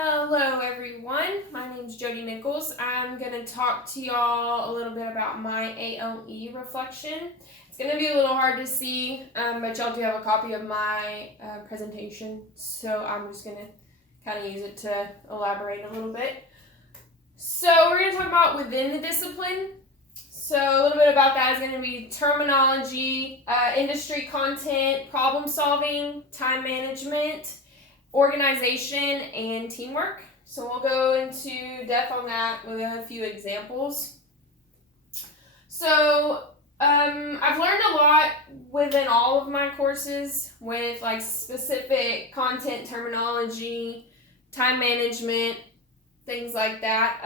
Hello everyone, my name is Jodie Nichols. I'm going to talk to y'all a little bit about my AOE reflection. It's going to be a little hard to see, but y'all do have a copy of my presentation, so I'm just going to kind of use it to elaborate a little bit. So we're going to talk about within the discipline. So a little bit about that is going to be terminology, industry content, problem solving, time management, organization, and teamwork. So we'll go into depth on that with a few examples. So I've learned a lot within all of my courses with like specific content, terminology, time management, things like that.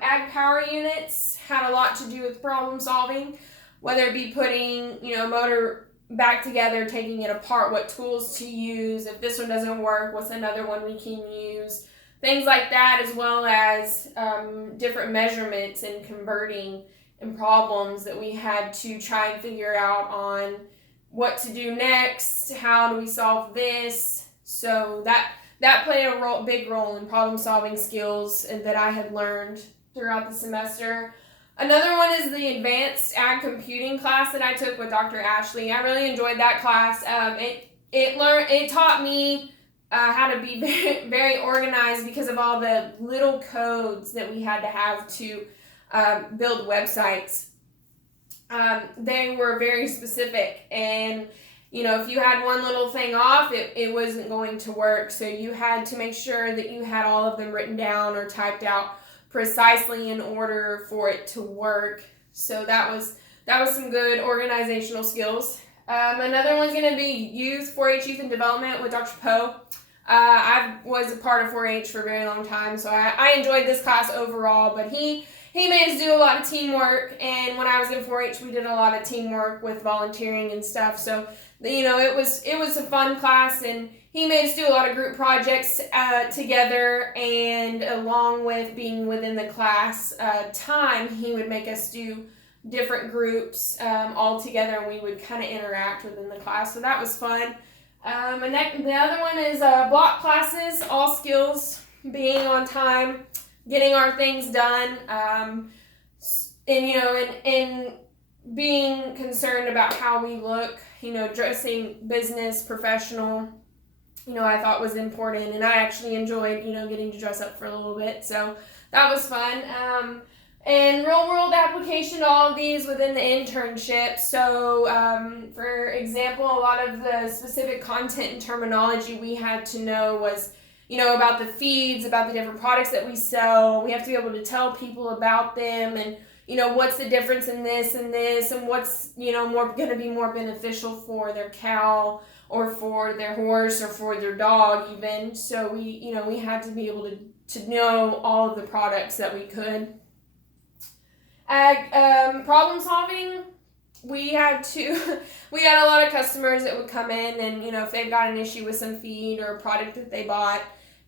Ag power units had a lot to do with problem solving, whether it be putting, motor back together, taking it apart, what tools to use, if this one doesn't work, what's another one we can use, things like that, as well as different measurements and converting and problems that we had to try and figure out on what to do next, how do we solve this. So that played a big role in problem solving skills that I had learned throughout the semester. Another one is the advanced ag computing class that I took with Dr. Ashley. I really enjoyed that class. It taught me how to be very, very organized because of all the little codes that we had to have to build websites. They were very specific, and if you had one little thing off, it wasn't going to work. So you had to make sure that you had all of them written down or typed out precisely in order for it to work. So that was some good organizational skills. Another one's going to be 4-H youth and development with Dr. Poe. I was a part of 4-H for a very long time, so I enjoyed this class overall, but he made us do a lot of teamwork, and when I was in 4-H we did a lot of teamwork with volunteering and stuff. So it was a fun class, and he made us do a lot of group projects together, and along with being within the class time, he would make us do different groups all together, and we would kind of interact within the class. So that was fun. And the other one is block classes, all skills, being on time, getting our things done, and being concerned about how we look, dressing business, professional, I thought was important, and I actually enjoyed, getting to dress up for a little bit, so that was fun. And real world application to all of these within the internship. So, for example, a lot of the specific content and terminology we had to know was, about the feeds, about the different products that we sell. We have to be able to tell people about them, and what's the difference in this, and what's more going to be more beneficial for their cow or for their horse or for their dog even. So we had to be able to know all of the products that we could. Problem solving, we had a lot of customers that would come in, and if they've got an issue with some feed or a product that they bought,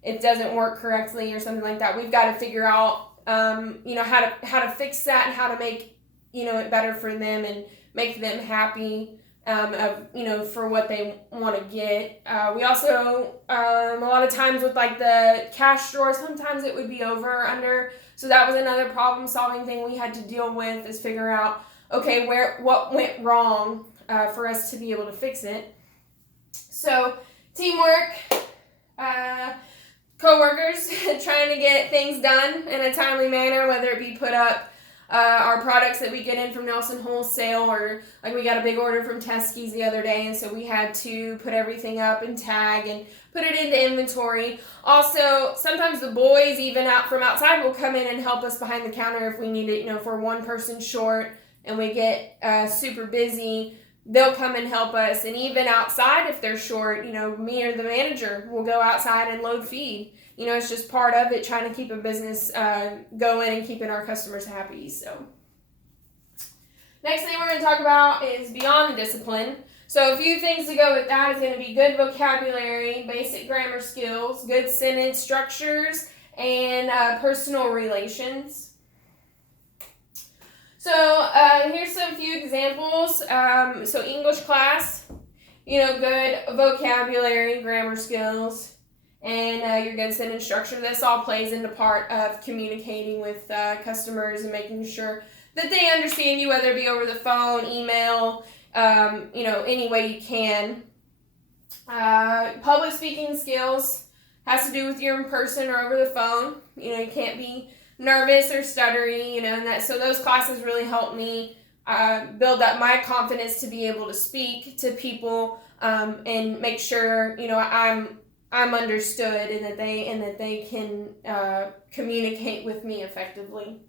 it doesn't work correctly or something like that, we've got to figure out how to fix that and how to make it better for them and make them happy for what they want to get. We also a lot of times with like the cash drawer, sometimes it would be over or under, so that was another problem solving thing we had to deal with, is figure out what went wrong for us to be able to fix it. So teamwork, co-workers trying to get things done in a timely manner, whether it be put up our products that we get in from Nelson Wholesale, or like we got a big order from Teskey's the other day, and so we had to put everything up and tag and put it into inventory. Also, sometimes the boys even out from outside will come in and help us behind the counter if we need it. If we're one person short and we get super busy, they'll come and help us. And even outside, if they're short, me or the manager will go outside and load feed. It's just part of it, trying to keep a business going and keeping our customers happy. So next thing we're going to talk about is beyond the discipline. So a few things to go with that is going to be good vocabulary, basic grammar skills, good sentence structures, and personal relations. So here's some few examples. So English class, good vocabulary, grammar skills. and your goods and structure. This all plays into part of communicating with customers and making sure that they understand you, whether it be over the phone, email, any way you can. Public speaking skills has to do with your in person or over the phone. You can't be nervous or stuttery, so those classes really help me build up my confidence to be able to speak to people and make sure I'm understood and that they can communicate with me effectively.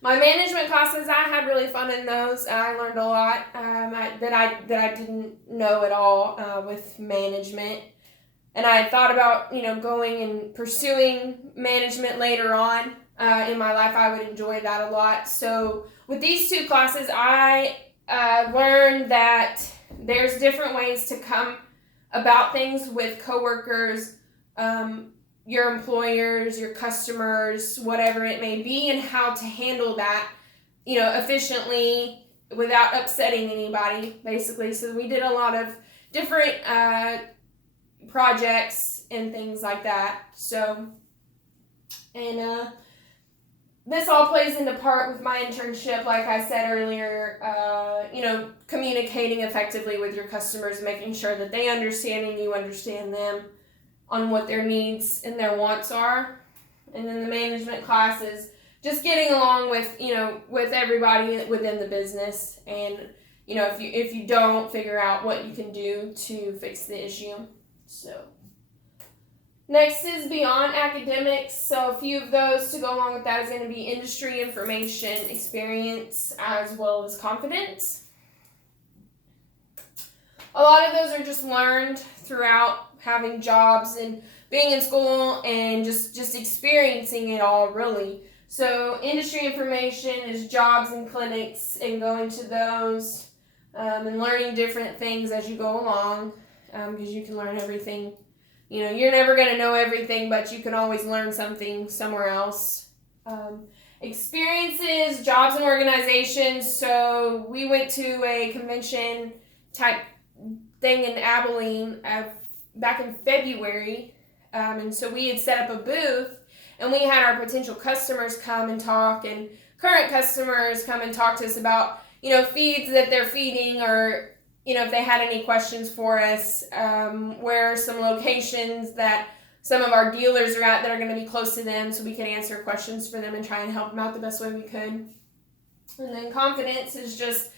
My management classes, I had really fun in those. I learned a lot that I didn't know at all with management. And I thought about, going and pursuing management later on in my life. I would enjoy that a lot. So with these two classes, I learned that there's different ways to come about things with coworkers, your employers, your customers, whatever it may be, and how to handle that, efficiently without upsetting anybody, basically. So we did a lot of different projects and things like that. So, and this all plays into part with my internship, like I said earlier, communicating effectively with your customers, making sure that they understand and you understand them on what their needs and their wants are. And then the management class is just getting along with, with everybody within the business. And, if you don't figure out what you can do to fix the issue. So next is beyond academics. So a few of those to go along with that is going to be industry, information, experience, as well as confidence. A lot of those are just learned throughout having jobs and being in school and just experiencing it all, really. So industry information is jobs and clinics and going to those and learning different things as you go along, because you can learn everything. You're never going to know everything, but you can always learn something somewhere else. Experiences, jobs and organizations. So we went to a convention type thing in Abilene back in February, and so we had set up a booth, and we had our potential customers come and talk, and current customers come and talk to us about, feeds that they're feeding, or, if they had any questions for us, where are some locations that some of our dealers are at that are going to be close to them, so we can answer questions for them and try and help them out the best way we could. And then confidence is just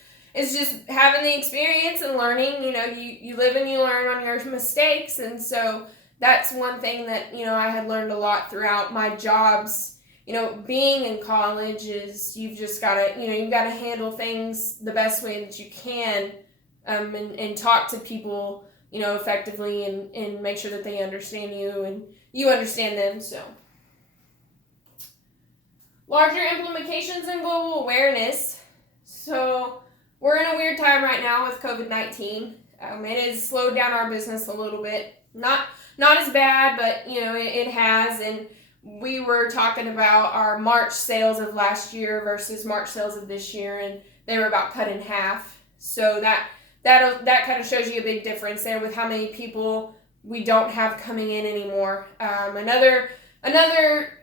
having the experience and learning. You live and you learn on your mistakes, and so that's one thing that I had learned a lot throughout my jobs. Being in college is you've just got to you've got to handle things the best way that you can, and talk to people effectively and make sure that they understand you and you understand them. So larger implications and global awareness. So we're in a weird time right now with COVID-19. It has slowed down our business a little bit. Not as bad, but it has. And we were talking about our March sales of last year versus March sales of this year, and they were about cut in half. So that kind of shows you a big difference there with how many people we don't have coming in anymore. Another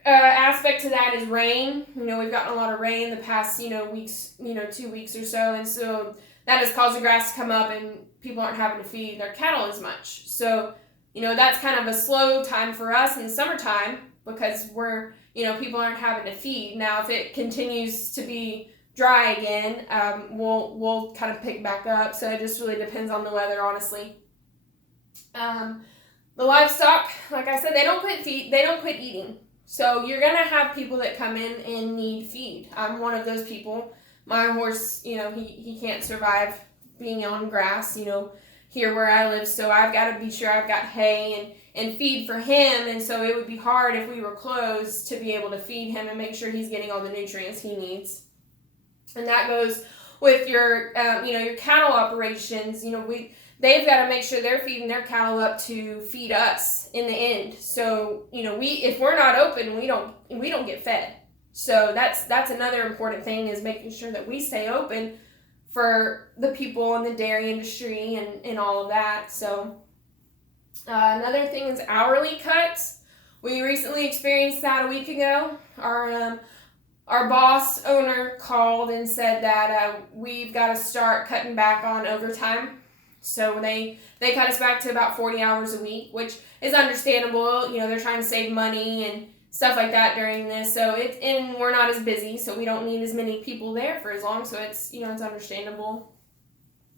aspect to that is rain. We've gotten a lot of rain the past weeks, 2 weeks or so, and so that has caused the grass to come up, and people aren't having to feed their cattle as much. So that's kind of a slow time for us in the summertime, because we're people aren't having to feed. Now if it continues to be dry again, we'll kind of pick back up. So it just really depends on the weather, honestly. The livestock, like I said, they don't quit eating. So you're gonna have people that come in and need feed. I'm one of those people. My horse, he can't survive being on grass, here where I live. So I've got to be sure I've got hay and feed for him. And so it would be hard if we were closed to be able to feed him and make sure he's getting all the nutrients he needs. And that goes with your, your cattle operations. They've got to make sure they're feeding their cattle up to feed us in the end. So, if we're not open, we don't get fed. So that's another important thing, is making sure that we stay open for the people in the dairy industry and all of that. So Another thing is hourly cuts. We recently experienced that a week ago. Our boss owner called and said that we've got to start cutting back on overtime. So they cut us back to about 40 hours a week, which is understandable. They're trying to save money and stuff like that during this. So and we're not as busy, so we don't need as many people there for as long. So it's understandable.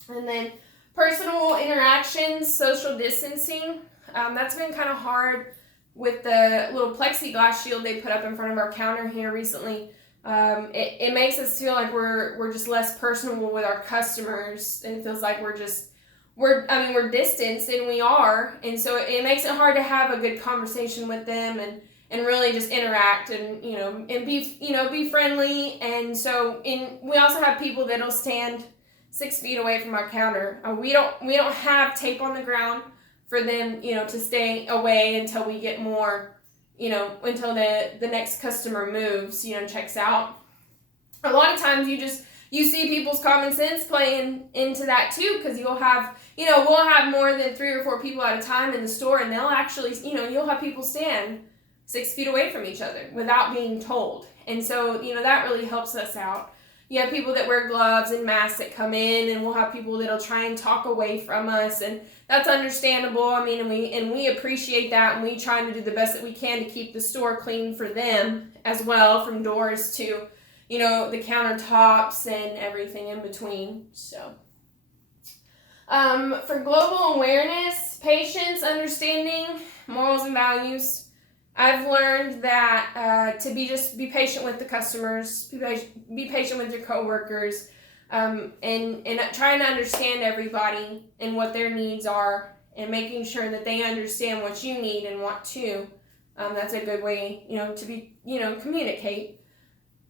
And then personal interactions, social distancing. That's been kind of hard with the little plexiglass shield they put up in front of our counter here recently. It makes us feel like we're just less personable with our customers, and it feels like we're distanced, and we are, and so it makes it hard to have a good conversation with them and really just interact and be friendly. And so we also have people that'll stand 6 feet away from our counter. We don't have tape on the ground for them to stay away until we get more, until the next customer moves, checks out. A lot of times you see people's common sense playing into that too, because we'll have more than 3 or 4 people at a time in the store, and they'll actually, you'll have people stand 6 feet away from each other without being told. And so, that really helps us out. You have people that wear gloves and masks that come in, and we'll have people that'll try and talk away from us, and that's understandable. And we appreciate that, and we try to do the best that we can to keep the store clean for them as well, from doors to, the countertops and everything in between. So, for global awareness, patience, understanding, morals, and values, I've learned that to be patient with the customers, be patient with your coworkers, and trying to understand everybody and what their needs are, and making sure that they understand what you need and want to. That's a good way, to communicate.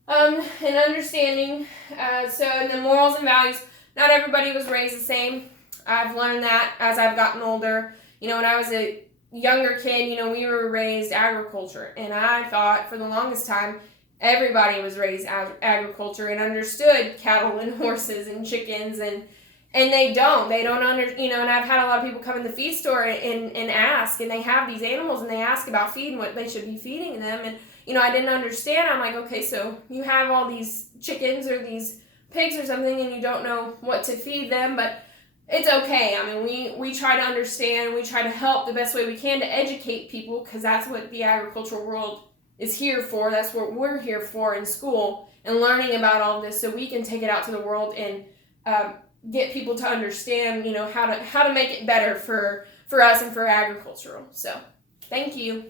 And understanding. And the morals and values. Not everybody was raised the same. I've learned that as I've gotten older. When I was a younger kid, we were raised agriculture, and I thought for the longest time everybody was raised agriculture and understood cattle and horses and chickens, and they don't and I've had a lot of people come in the feed store and ask, and they have these animals and they ask about feed and what they should be feeding them, and I didn't understand. I'm like, okay, so you have all these chickens or these pigs or something, and you don't know what to feed them, but it's okay. We try to understand, we try to help the best way we can to educate people, because that's what the agricultural world is here for. That's what we're here for in school, and learning about all this so we can take it out to the world and get people to understand, how to make it better for us and for agricultural. So, thank you.